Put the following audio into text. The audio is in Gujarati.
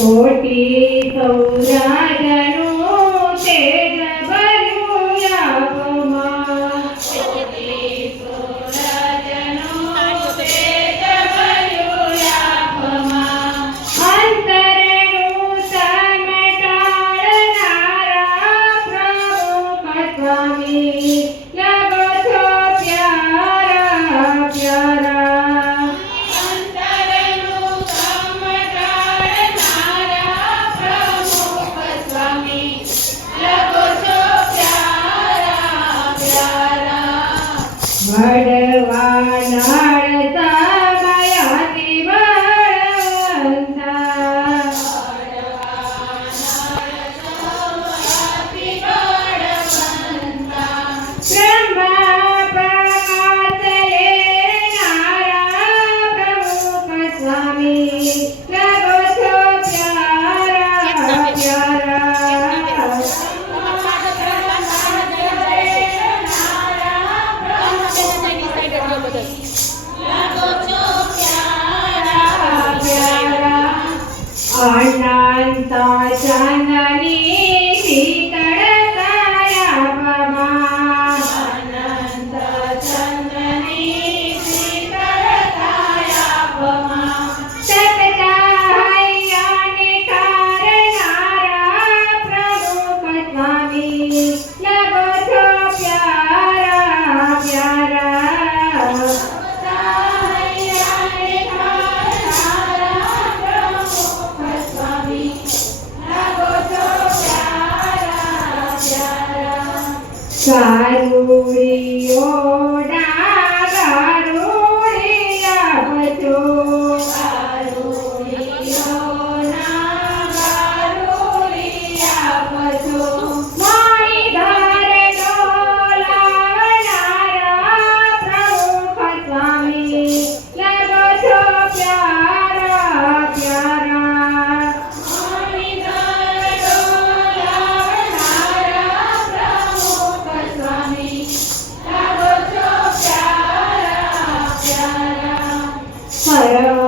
કોટી સૌરાજનું ભડવાના Jesus. Sai, Glorioso. Sorry.